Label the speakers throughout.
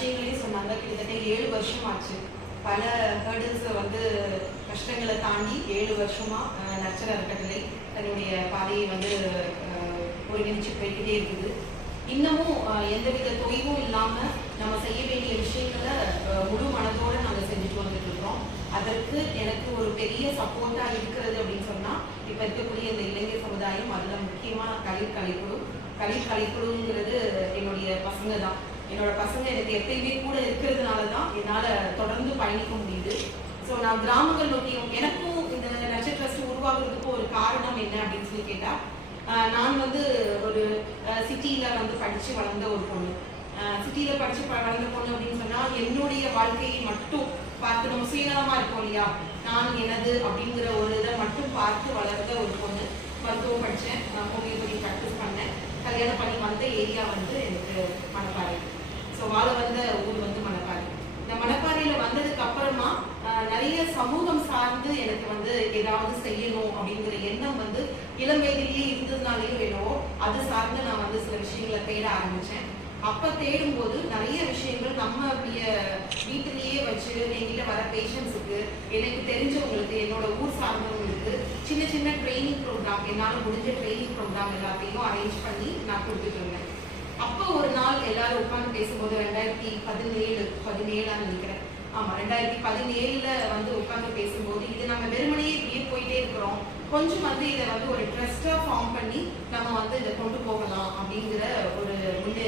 Speaker 1: விஷயங்களே சொன்னாங்க. கிட்டத்தட்ட ஏழு வருஷம் ஆச்சு பல ஹேர்டில்ஸை வந்து கஷ்டங்களை தாண்டி ஏழு வருஷமா நச்சர அறக்கட்டளை தன்னுடைய பாதையை வந்து ஒருங்கிணைச்சு போய்கிட்டே இருக்குது. இன்னமும் எந்தவித தொய்வும் இல்லாம நம்ம செய்ய வேண்டிய விஷயங்களை முழு மனதோடு நாங்கள் செஞ்சுட்டு வந்துட்டு இருக்கிறோம் அதற்கு எனக்கு ஒரு பெரிய சப்போர்ட்டாக இருக்கிறது அப்படின்னு சொன்னால் இப்போ இருக்கக்கூடிய இந்த இளைஞர் சமுதாயம் அதில் முக்கியமாக கலிர் கலைக்குழு கலிர் கலைக்குழுங்கிறது என்னுடைய பசங்க தான். என்னோட பசங்க எனக்கு எப்பயுமே கூட இருக்கிறதுனால தான் என்னால் தொடர்ந்து பயணிக்க முடியுது. ஸோ நான் கிராமங்கள் நோக்கியும் எனக்கும் இந்த நட்சத்திர ட்ரஸ்ட் ஒரு காரணம் என்ன அப்படின்னு சொல்லி கேட்டால் நான் வந்து ஒரு சிட்டியில் வந்து படித்து வளர்ந்த ஒரு பொண்ணு. சிட்டியில் படித்து வளர்ந்த பொண்ணு அப்படின்னு சொன்னால் என்னுடைய வாழ்க்கையை மட்டும் பார்த்து நம்ம சுயநலமாக இருக்கோம் இல்லையா? நான் எனது அப்படிங்கிற ஒரு இதை மட்டும் பார்த்து வளர்ந்த ஒரு பொண்ணு. மருத்துவம் படித்தேன் ஹோமியோபதி ப்ராக்டிஸ் பண்ணேன். கல்யாணம் பண்ணி வந்த ஏரியா வந்து எனக்கு மணப்பாறை ஸோ வாழ வந்த ஊர் வந்து மணப்பாறை இந்த மணப்பாறையில வந்ததுக்கு அப்புறமா ஆஹ், நிறைய சமூகம் சார்ந்து எனக்கு வந்து ஏதாவது செய்யணும் அப்படிங்கிற எண்ணம் வந்து இளம் வயதிலேயே இருந்ததுனாலேயோ என்னவோ அது சார்ந்து நான் வந்து சில விஷயங்களை தேட ஆரம்பிச்சேன். அப்ப தேடும்போது நிறைய விஷயங்கள் நம்ம வீட்டிலேயே வச்சு என்கிட்ட வர பேஷண்ட்ஸுக்கு எனக்கு தெரிஞ்சவங்களுக்கு என்னோட ஊர் சார்ந்தவங்களுக்கு சின்ன சின்ன ட்ரைனிங் ப்ரோக்ராம் என்னால் முடிஞ்ச ட்ரைனிங் ப்ரோக்ராம் எல்லாத்தையும் அரேஞ்ச் பண்ணி நான் கொடுத்துட்டு இருந்தேன். அப்போ ஒரு நாள் எல்லாரும் உட்காந்து பேசும்போது ரெண்டாயிரத்தி பதினேழு பதினேழான்னு நினைக்கிறேன். ஆமா ரெண்டாயிரத்தி பதினேழுல வந்து உட்கார்ந்து பேசும்போது இது நம்ம வெறுமனையே இப்படியே போயிட்டே இருக்கிறோம். கொஞ்சம் வந்து இதை வந்து ஒரு ட்ரஸ்டா ஃபார்ம் பண்ணி நம்ம வந்து இதை கொண்டு போகலாம் அப்படிங்கிற ஒரு முன்னே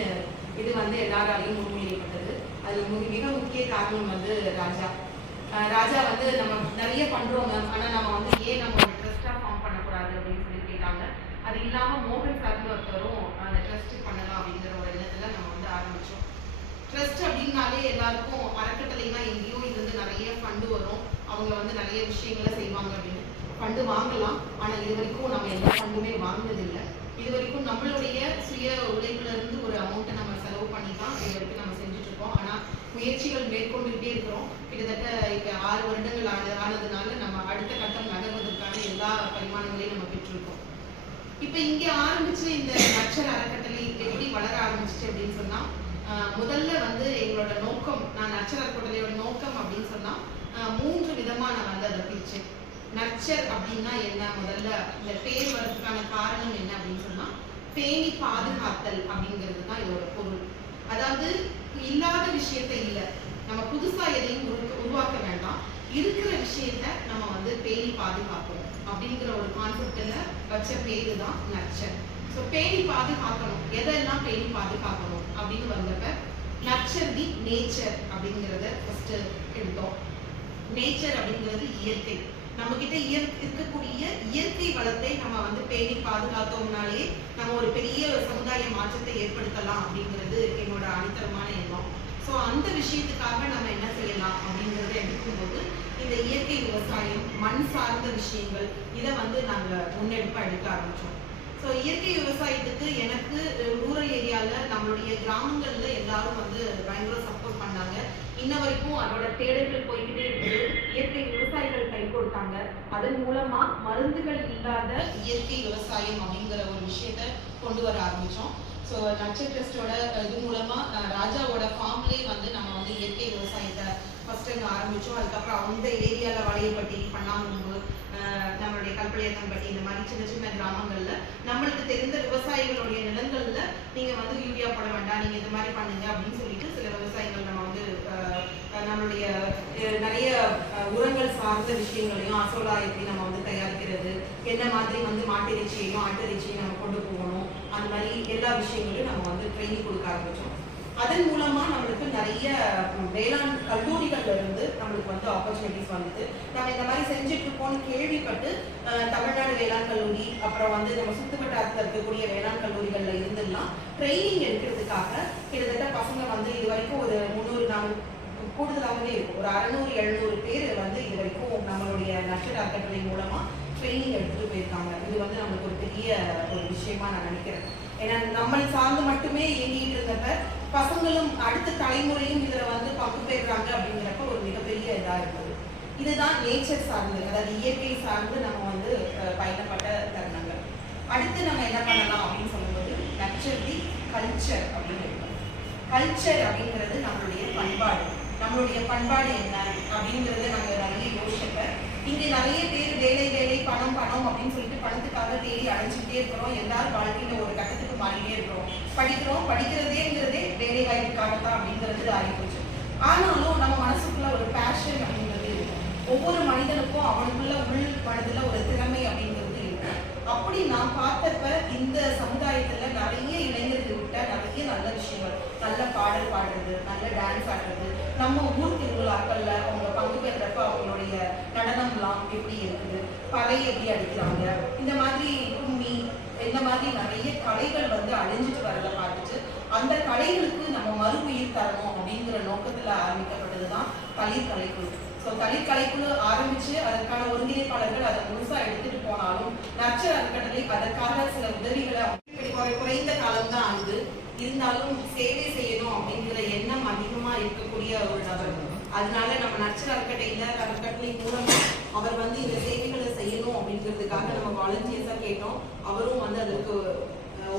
Speaker 1: இது வந்து எல்லாராலையும் முன்மொழியப்பட்டது. அது மிக முக்கிய காரணம் வந்து ராஜா. ராஜா வந்து நம்ம நிறைய பண்றோம் மேம் ஆனா நம்ம வந்து ஏன் நம்ம ஒரு ட்ரஸ்டா ஃபார்ம் பண்ணக்கூடாது அப்படின்னு சொல்லி கேட்டாங்க. அது இல்லாம மோகன் சார்ந்த ஒருத்தரும் அந்த ட்ரஸ்ட் பண்ணலாம் அப்படிங்கிற ஒரு எண்ணத்துல நம்ம வந்து ஆரம்பிச்சோம். ட்ரஸ்ட் அப்படின்னாலே எல்லாருக்கும் அறக்கட்டளைனா எங்கேயோ இருந்து நிறைய ஃபண்டு வரும். அவங்க வந்து நிறைய விஷயங்களை செய்வாங்க அப்படின்னு. ஃபண்டு வாங்கலாம். ஆனால் இது வரைக்கும் நம்ம எல்லா ஃபண்டுமே வாங்கினதில்லை. இது வரைக்கும் நம்மளுடைய சுய உழைப்புல இருந்து ஒரு அமௌண்ட்டை நம்ம செலவு பண்ணி தான் இது வரைக்கும் நம்ம செஞ்சுட்டு இருக்கோம். முயற்சிகள் மேற்கொண்டுகிட்டே இருக்கிறோம். கிட்டத்தட்ட இப்போ ஆறு வருடங்கள் ஆன- ஆனதுனால நம்ம அடுத்த கட்டம் நகர்வதற்கான எல்லா பரிமாணங்களையும் நம்ம பெற்றிருக்கோம். இப்போ இங்கே ஆரம்பிச்சு இந்த நச்சர் அறக்கட்டளை எப்படி வளர ஆரம்பிச்சிச்சு அப்படின்னு சொன்னால் முதல்ல வந்து எங்களோட நோக்கம் நான் நச்சர் கூட்டலையோட நோக்கம் அப்படின்னு சொன்னா மூன்று விதமா நான் வந்து அதை பிரிச்சேன் நச்சர் அப்படின்னா என்ன? முதல்ல இந்த பேர் வர்றதுக்கான காரணம் என்ன அப்படின்னு சொன்னா பேணி பாதுகாத்தல் அப்படிங்கிறது தான் இதோட பொருள். அதாவது இல்லாத விஷயத்த இல்ல. நம்ம புதுசா எதையும் உருவாக்க வேண்டாம். இருக்கிற விஷயத்த நம்ம வந்து பேணி பாதுகாக்கணும் அப்படிங்கிற ஒரு கான்செப்ட்ல வச்ச பேரு தான் நச்சர் ஸோ பேணி பாதுகாக்கணும். எதெல்லாம் பேணி பாதுகாக்கணும் அப்படின்னு வந்தப்ப நச்சர் தி நேச்சர் அப்படிங்கிறத ஃபர்ஸ்ட் எடுத்தோம். நேச்சர் அப்படிங்கிறது இயற்கை. நம்ம கிட்ட இயற் இருக்கக்கூடிய இயற்கை வளத்தை நம்ம வந்து பேணி பாதுகாத்தோம்னாலே நம்ம ஒரு பெரிய ஒரு சமுதாய மாற்றத்தை ஏற்படுத்தலாம் அப்படிங்கிறது என்னோட அடித்தரமான எண்ணம். ஸோ அந்த விஷயத்துக்காக நம்ம என்ன செய்யலாம் அப்படிங்கிறத எடுக்கும்போது இந்த இயற்கை விவசாயம் மண் சார்ந்த விஷயங்கள் இதை வந்து நாங்கள் முன்னெடுப்பாக எடுக்க ஆரம்பிச்சோம். ஸோ இயற்கை விவசாயத்துக்கு எனக்கு ரூரல் ஏரியால நம்மளுடைய கிராமங்கள்ல எல்லாரும் வந்து பயங்கர சப்போர்ட் பண்ணாங்க. இன்ன வரைக்கும் அதோட தேடல்கள் போய்கிட்டே இருக்குது. இயற்கை விவசாயிகள் கை கொடுத்தாங்க. அதன் மூலமா மருந்துகள் இல்லாத இயற்கை விவசாயம் அப்படிங்கிற ஒரு விஷயத்த கொண்டு வர ஆரம்பிச்சோம். ஸோ நட்சத்திரஸ்டோட இது மூலமா ராஜாவோட ஃபார்ம்லேயே வந்து நம்ம வந்து இயற்கை விவசாயத்தை ஃபர்ஸ்ட் அங்கே ஆரம்பிச்சோம். அதுக்கப்புறம் அந்த ஏரியால வளையப்பட்டி பண்ணாங்கும்பு நம்மளுடைய கல்பளையத்தம்பட்டி இந்த மாதிரி சின்ன சின்ன கிராமங்கள்ல தெரிந்த விவசாயிகளுடைய நிலங்கள்ல நீங்க வந்து யூரியா போட வேண்டாம் நீங்க இந்த மாதிரி பண்ணுங்க அப்படின்னு சொல்லிட்டு சில விவசாயிகள் நம்ம வந்து நம்மளுடைய அஹ், நிறைய உரங்கள் சார்ந்த விஷயங்களையும் அசோலா எப்படி நம்ம வந்து தயாரிக்கிறது என்ன மாதிரி வந்து மாட்டிறைச்சியையும் ஆட்டிறைச்சியையும் நம்ம கொண்டு போகணும் அந்த மாதிரி எல்லா விஷயங்களையும் நம்ம வந்து ட்ரைனிங் கொடுக்க ஆரம்பிச்சோம். அதன் மூலமா நம்மளுக்கு நிறைய வேளாண் கல்லூரிகள்ல இருந்து நம்மளுக்கு வந்து ஆப்பர்ச்சுனிட்டிஸ் வந்தது. நம்ம இந்த மாதிரி செஞ்சுட்டு இருக்கோம்னு கேள்விப்பட்டு தமிழ்நாடு வேளாண் கல்லூரி அப்புறம் வந்து நம்ம சுத்துவட்டாரத்தில் இருக்கக்கூடிய வேளாண் கல்லூரிகள்ல இருந்துலாம் ட்ரைனிங் எடுக்கிறதுக்காக கிட்டத்தட்ட பசங்க வந்து இது வரைக்கும் ஒரு முந்நூறு நாள் கூடுதலாகவே இருக்கும். ஒரு அறநூறு எழுநூறு பேர் வந்து இது வரைக்கும் நம்மளுடைய நஷ்ட அறக்கட்டளை மூலமா ட்ரைனிங் எடுத்துட்டு போயிருக்காங்க. இது வந்து நம்மளுக்கு ஒரு பெரிய ஒரு விஷயமா நான் நினைக்கிறேன். ஏன்னா நம்மளை சார்ந்து மட்டுமே இயங்கிட்டு இருந்தப்ப பசங்களும் அடுத்த தலைமுறையும் இதுல வந்து பங்கு பெறுறாங்க அப்படிங்கிறப்ப ஒரு மிகப்பெரிய இதா இருந்தது. இதுதான் நேச்சர் சார்ந்து அதாவது இயற்கை சார்ந்து நம்ம வந்து பயணப்பட்ட தருணங்கள். அடுத்து நம்ம என்ன பண்ணலாம் அப்படின்னு சொல்லும்போது நக்சர் தி கல்ச்சர் அப்படின்னு கல்ச்சர் அப்படிங்கிறது நம்மளுடைய பண்பாடு. நம்மளுடைய பண்பாடு என்ன அப்படிங்கிறத நாங்கள் நிறைய யோசிச்சப்ப இங்கே நிறைய பேர் வேலை வேலை பணம் பணம் அப்படின்னு சொல்லிட்டு பணத்துக்காக தேடி அலைஞ்சிக்கிட்டே இருக்கிறோம். எல்லாரும் வாழ்க்கையில ஒரு கட்டத்துக்கு மாறிட்டே இருக்கிறோம். படிக்கிறோம். படிக்கிறதேங்கிறதே வேலை வாய்ப்புக்காகத்தான் அப்படிங்கிறது ஆகிப்போச்சு. ஆனாலும் நம்ம மனசுக்குள்ள ஒரு பேஷன் அப்படிங்கிறது இருக்கும். ஒவ்வொரு மனிதனுக்கும் அவனுக்குள்ள உள் மனதுல ஒரு திறமை அப்படிங்கிறது இருக்கும். அப்படி நான் பார்த்தப்ப இந்த சமுதாயத்துல நிறைய இளைஞர்கள் விட்ட நிறைய நல்ல விஷயங்கள். நல்ல பாடல் பாடுறது நல்ல டான்ஸ் ஆடுறது. நம்ம ஊர் திருவிழாக்கள்ல அவங்க பங்கு பெற்றப்ப அவங்களுடைய நடனம்லாம் எப்படி இருக்குது? பறை எப்படி அடிக்கிறாங்க? இந்த மாதிரி கும்மி இந்த மாதிரி நிறைய கலைகள் வந்து அழிஞ்சிட்டு வரத பார்த்துட்டு அந்த கலைகளுக்கு நம்ம மறுஉயிர் தரணும் அப்படிங்கிற நோக்கத்துல ஆரம்பிக்கப்பட்டதுதான் தளிர் கலைக்குழு. ஸோ தளிர் கலைக்குழு ஆரம்பிச்சு அதற்கான ஒருங்கிணைப்பாளர்கள் அதை முழுசா எடுத்துட்டு போனாலும் நச்சு அறக்கட்டளை அதற்காக சில உதவிகளை குறைந்த காலம் தான் ஆகுது இருந்தாலும் சேவை செய்யணும் அப்படிங்கிற எண்ணம் அதிகமா இருக்கக்கூடிய ஒரு நபர். அதனால நம்ம நச்சர் அறக்கட்டையில அறக்கட்டளை மூலமா அவர் வந்து இந்த சேவைகளை செய்யணும் அப்படிங்கிறதுக்காக நம்ம வாலண்டியர்ஸா கேட்டோம். அவரும் வந்து அதற்கு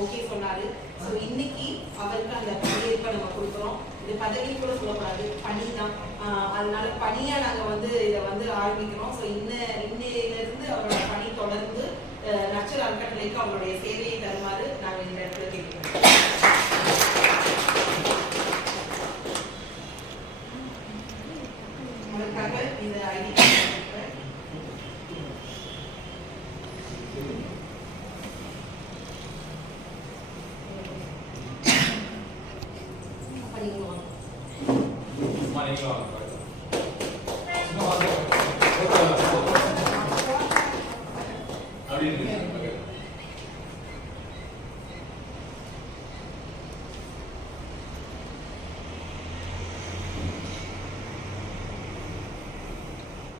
Speaker 1: ஓகே சொன்னாரு. ஸோ இன்னைக்கு அவருக்கு அந்த பதவியேற்ப நம்ம கொடுக்குறோம். இது பதவி கூட சொல்லக்கூடாது. பணி தான். ஆஹ் அதனால பணியா நாங்க வந்து இதை வந்து ஆரம்பிக்கிறோம். ஸோ இன்ன இன்னையில இருந்து அவரோட பணி அறக்கட்டளைக்கு அவங்களுடைய சேவையை தருமாறு நாங்கள் இந்த இடத்துல கேட்கிறோம் உங்களுக்காக இந்த ஐடி அப்ப நீங்க